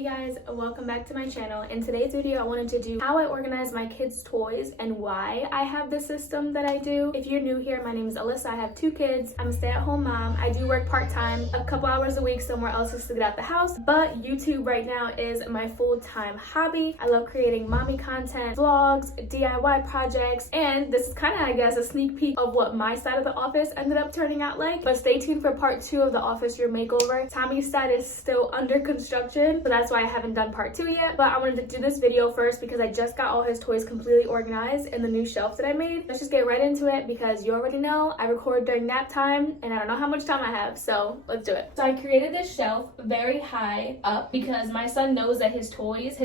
Hey guys, welcome back to my channel. In today's video I wanted to do how I organize my kids' toys and why I have the system that I do. If you're new here, my name is Alyssa. I have 2 kids. I'm a stay-at-home mom. I do work part-time, a couple hours a week somewhere else just to get out the house, but YouTube right now is my full-time hobby. I love creating mommy content, vlogs, DIY projects, and this is kind of, I guess, a sneak peek of what my side of the office ended up turning out like. But stay tuned for part 2 of the office year makeover. Tommy's side is still under construction, so that's why I haven't done part 2 yet. But I wanted to do this video first because I just got all his toys completely organized in the new shelf that I made. Let's just get right into it because you already know I record during nap time and I don't know how much time I have, so let's do it. So I created this shelf very high up because my son knows that his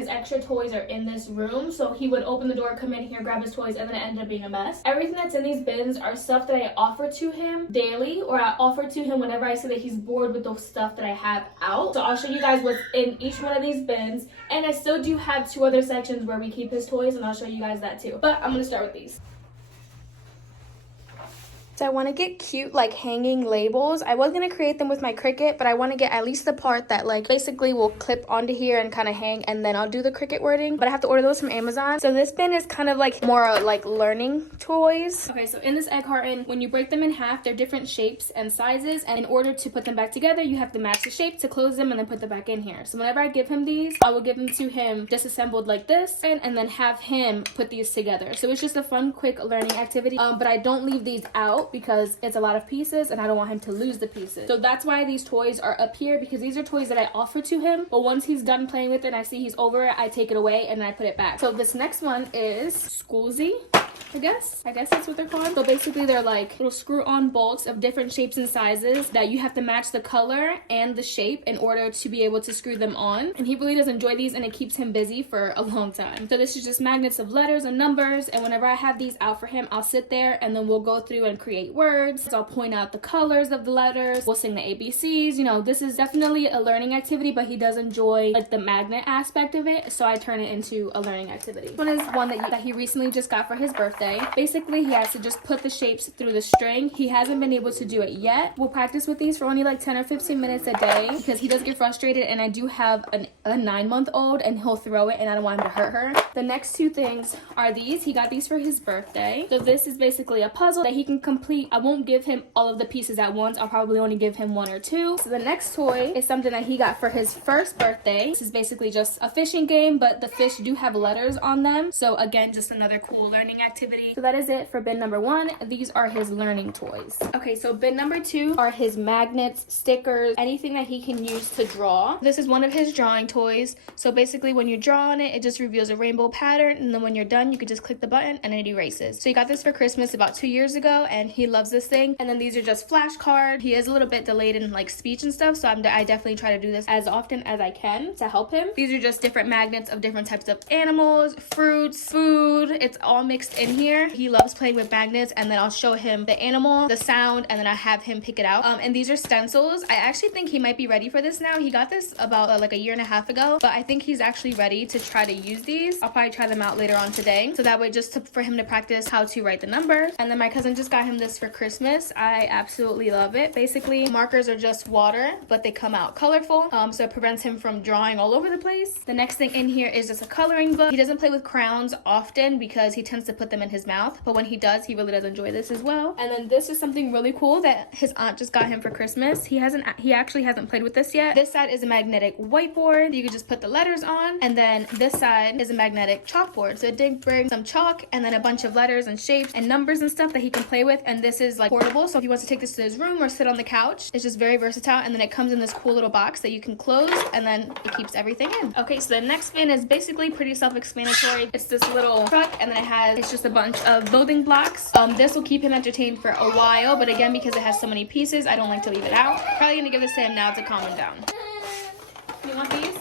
extra toys are in this room, so he would open the door, come in here, grab his toys, and then it ended up being a mess. Everything that's in these bins are stuff that I offer to him daily, or I offer to him whenever I see that he's bored with the stuff that I have out. So I'll show you guys what's in each one of these bins, and I still do have 2 other sections where we keep his toys, and I'll show you guys that too. But I'm gonna start with these. So I want to get cute like hanging labels. I was going to create them with my Cricut, but I want to get at least the part that like basically will clip onto here and kind of hang, and then I'll do the Cricut wording. But I have to order those from Amazon. So this bin is kind of like more like learning toys. Okay, so in this egg carton, when you break them in half, they're different shapes and sizes, and in order to put them back together, you have to match the shape to close them and then put them back in here. So whenever I give him these, I will give them to him disassembled like this, and then have him put these together. So it's just a fun, quick learning activity. But I don't leave these out because it's a lot of pieces and I don't want him to lose the pieces. So that's why these toys are up here, because these are toys that I offer to him, but once he's done playing with it and I see he's over it, I take it away and I put it back. So this next one is Schoolsy. I guess that's what they're called. So basically they're like little screw-on bolts of different shapes and sizes that you have to match the color and the shape in order to be able to screw them on. And he really does enjoy these, and it keeps him busy for a long time. So this is just magnets of letters and numbers, and whenever I have these out for him, I'll sit there and then we'll go through and create words. So I'll point out the colors of the letters. We'll sing the ABCs. You know, this is definitely a learning activity, but he does enjoy like the magnet aspect of it, so I turn it into a learning activity. This one is one that he recently just got for his birthday. Basically, he has to just put the shapes through the string. He hasn't been able to do it yet. We'll practice with these for only like 10 or 15 minutes a day because he does get frustrated, and I do have a 9-month-old and he'll throw it and I don't want him to hurt her. The next 2 things are these. He got these for his birthday. So this is basically a puzzle that he can complete. I won't give him all of the pieces at once. I'll probably only give him 1 or 2. So the next toy is something that he got for his first birthday. This is basically just a fishing game, but the fish do have letters on them. So again, just another cool learning activity. So that is it for bin number 1. These are his learning toys. Okay, so bin number 2 are his magnets, stickers, anything that he can use to draw. This is one of his drawing toys. So basically when you draw on it, it just reveals a rainbow pattern, and then when you're done, you can just click the button and it erases. So he got this for Christmas about 2 years ago, and he loves this thing. And then these are just flashcards. He is a little bit delayed in like speech and stuff, so I definitely try to do this as often as I can to help him. These are just different magnets of different types of animals, fruits, food. It's all mixed in here. He loves playing with magnets, and then I'll show him the animal, the sound, and then I have him pick it out. And these are stencils. I actually think he might be ready for this now. He got this about like a year and a half ago, but I think he's actually ready to try to use these. I'll probably try them out later on today, so that way for him to practice how to write the number. And then my cousin just got him this for Christmas. I absolutely love it. Basically, markers are just water, but they come out colorful, so it prevents him from drawing all over the place. The next thing in here is just a coloring book. He doesn't play with crayons often because he tends to put them in his mouth, but when he does, he really does enjoy this as well. And then this is something really cool that his aunt just got him for Christmas. He actually hasn't played with this yet. This side is a magnetic whiteboard. You can just put the letters on, and then this side is a magnetic chalkboard. So it did bring some chalk and then a bunch of letters and shapes and numbers and stuff that he can play with. And this is like portable, so if he wants to take this to his room or sit on the couch, it's just very versatile. And then it comes in this cool little box that you can close, and then it keeps everything in. Okay, so the next bin is basically pretty self-explanatory. It's this little truck, and then it's just a bunch of building blocks. This will keep him entertained for a while, but again, because it has so many pieces, I don't like to leave it out. Probably gonna give this to him now to calm him down. You want these?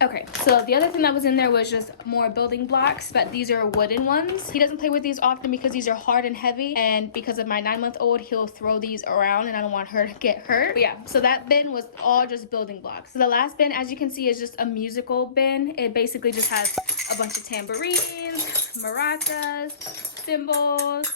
Okay, so the other thing that was in there was just more building blocks, but these are wooden ones. He doesn't play with these often because these are hard and heavy, and because of my 9-month-old, he'll throw these around and I don't want her to get hurt. But yeah, so that bin was all just building blocks. So the last bin, as you can see, is just a musical bin. It basically just has a bunch of tambourines, maracas, cymbals,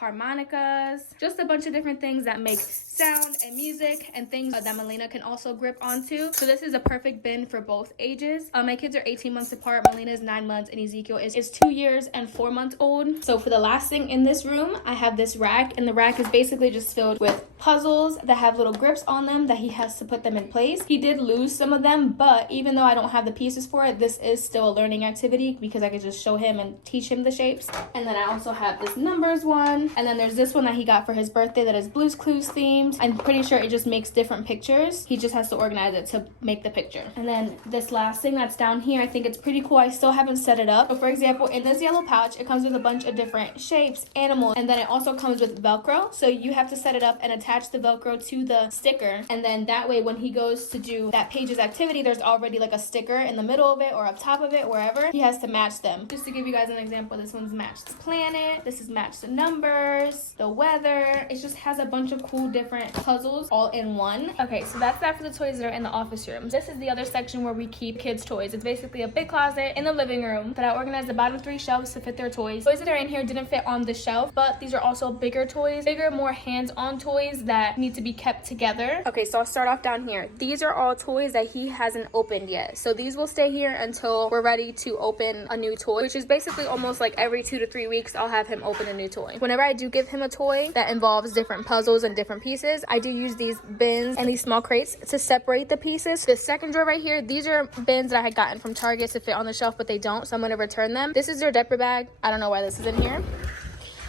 harmonicas, just a bunch of different things that make sound and music and things that Melina can also grip onto. So this is a perfect bin for both ages. My kids are 18 months apart. Melina is 9 months and Ezekiel is 2 years and 4 months old. So for the last thing in this room, I have this rack, and the rack is basically just filled with puzzles that have little grips on them that he has to put them in place. He did lose some of them, but even though I don't have the pieces for it, this is still a learning activity because I could just show him and teach him the shapes. And then I also have this numbers one, and then there's this one that he got for his birthday that is Blue's Clues themed. I'm pretty sure it just makes different pictures. He just has to organize it to make the picture. And then this last thing that's down here, I think it's pretty cool. I still haven't set it up. So for example, in this yellow pouch, it comes with a bunch of different shapes, animals, and then it also comes with Velcro. So you have to set it up and attach the Velcro to the sticker. And then that way, when he goes to do that page's activity, there's already like a sticker in the middle of it or up top of it, wherever. He has to match them. Just to give you guys an example, this one's matched the planet. This is matched the numbers, the weather. It just has a bunch of cool different puzzles all in one. Okay, so that's that for the toys that are in the office room. This is the other section where we keep kids' toys. It's basically a big closet in the living room that I organized the bottom 3 shelves to fit their toys. Toys that are in here didn't fit on the shelf, but these are also bigger toys, bigger, more hands-on toys that need to be kept together. Okay, so I'll start off down here. These are all toys that he hasn't opened yet. So these will stay here until we're ready to open a new toy, which is basically almost like every 2 to 3 weeks I'll have him open a new toy. Whenever I do give him a toy that involves different puzzles and different pieces, I do use these bins and these small crates to separate the pieces. The second drawer right here, these are bins that I had gotten from Target to fit on the shelf, but they don't, so I'm going to return them. This is their diaper bag. I don't know why this is in here.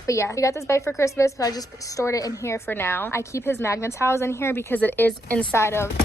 But yeah, we got this bag for Christmas, but I just stored it in here for now. I keep his magnet towels in here because it is inside of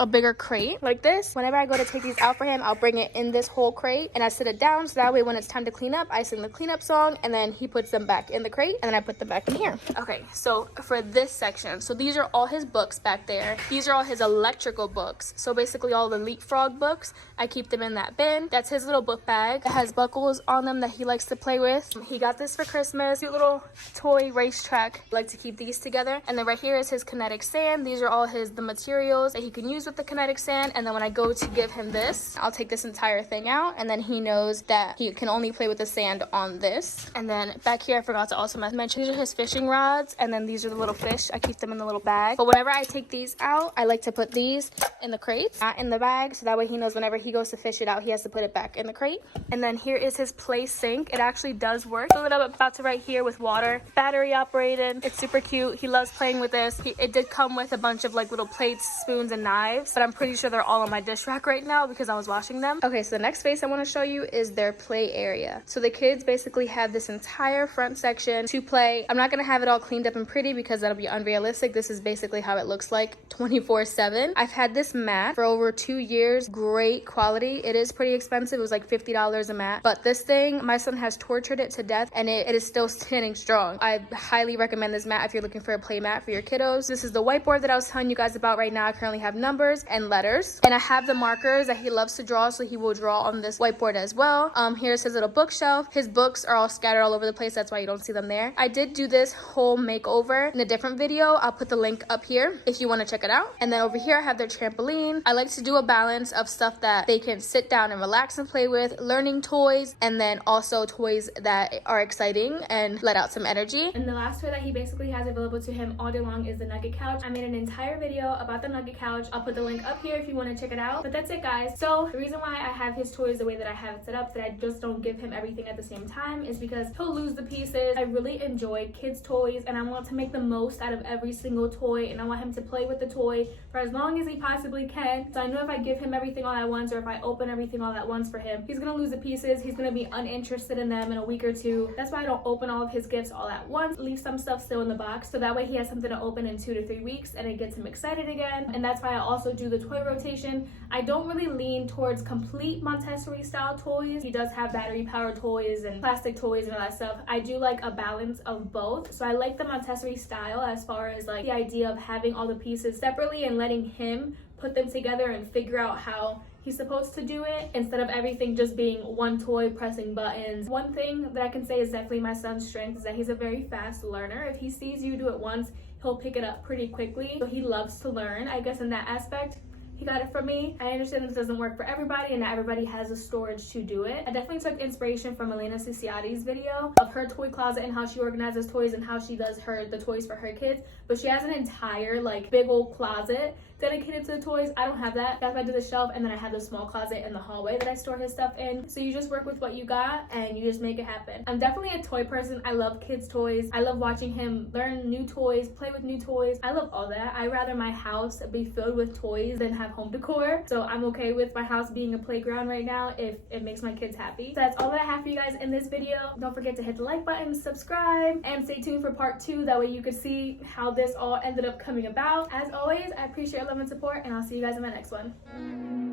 a bigger crate like this. Whenever I go to take these out for him, I'll bring it in this whole crate and I sit it down, so that way when it's time to clean up, I sing the cleanup song and then he puts them back in the crate and then I put them back in here. Okay, so for this section, so these are all his books back there. These are all his electrical books. So basically all the Leapfrog books, I keep them in that bin. That's his little book bag. It has buckles on them that he likes to play with. He got this for Christmas. Cute little toy racetrack. I like to keep these together. And then right here is his Kinetic Sand. These are all the materials that he can use with the Kinetic Sand. And then when I go to give him this, I'll take this entire thing out and then he knows that he can only play with the sand on this. And then back here, I forgot to also mention, these are his fishing rods, and then these are the little fish. I keep them in the little bag. But whenever I take these out, I like to put these in the crates, not in the bag, so that way he knows whenever he goes to fish it out, he has to put it back in the crate. And then here is his play sink. It actually does work. Fill it up about to right here with water, battery operated. It's super cute. He loves playing with this. It did come with a bunch of like little plates, spoons, and knives, but I'm pretty sure they're all on my dish rack right now because I was washing them. Okay, so the next space I want to show you is their play area. So the kids basically have this entire front section to play. I'm not going to have it all cleaned up and pretty because that'll be unrealistic. This is basically how it looks like 24/7. I've had this mat for over 2 years. Great quality. It is pretty expensive. It was like $50 a mat, but this thing, my son has tortured it to death and it is still standing strong. I highly recommend this mat if you're looking for a play mat for your kiddos. This is the whiteboard that I was telling you guys about right now. I currently have numbers and letters, and I have the markers that he loves to draw, so he will draw on this whiteboard as well. Here's his little bookshelf. His books are all scattered all over the place. That's why you don't see them there. I did do this whole makeover in a different video. I'll put the link up here if you want to check it out. And then over here I have their trampoline. I like to do a balance of stuff that they can sit down and relax and play with, learning toys, and then also toys that are exciting and let out some energy. And the last toy that he basically has available to him all day long is the Nugget Couch. I made an entire video about the Nugget Couch. I'll put the link up here if you want to check it out. But that's it, guys. So the reason why I have his toys the way that I have it set up, that I just don't give him everything at the same time, is because he'll lose the pieces. I really enjoy kids' toys and I want to make the most out of every single toy, and I want him to play with the toy for as long as he possibly can. So I know if I give him everything all at once, or if I open everything all at once for him, he's gonna lose the pieces. He's gonna be uninterested in them in a week or two. That's why I don't open all of his gifts all at once. Leave some stuff still in the box, so that way he has something to open in 2 to 3 weeks and it gets him excited again. And that's why I also do the toy rotation. I don't really lean towards complete Montessori style toys. He does have battery powered toys and plastic toys and all that stuff. I do like a balance of both. So I like the Montessori style as far as like the idea of having all the pieces separately and letting him put them together and figure out how he's supposed to do it, instead of everything just being one toy pressing buttons. One thing that I can say is definitely my son's strength is that he's a very fast learner. If he sees you do it once, he'll pick it up pretty quickly. So he loves to learn, I guess, in that aspect. he got it from me. I understand this doesn't work for everybody and not everybody has the storage to do it. I definitely took inspiration from Elena Cicciotti's video of her toy closet and how she organizes toys and how she does the toys for her kids. But she has an entire like big old closet dedicated to the toys. I don't have that. That's why I did the shelf, and then I have the small closet in the hallway that I store his stuff in. So you just work with what you got and you just make it happen. I'm definitely a toy person. I love kids' toys. I love watching him learn new toys, play with new toys. I love all that. I'd rather my house be filled with toys than have home decor. So I'm okay with my house being a playground right now if it makes my kids happy. So that's all that I have for you guys in this video. Don't forget to hit the like button, subscribe, and stay tuned for part 2. That way you can see how this all ended up coming about. As always, I appreciate your love and support, and I'll see you guys in my next one.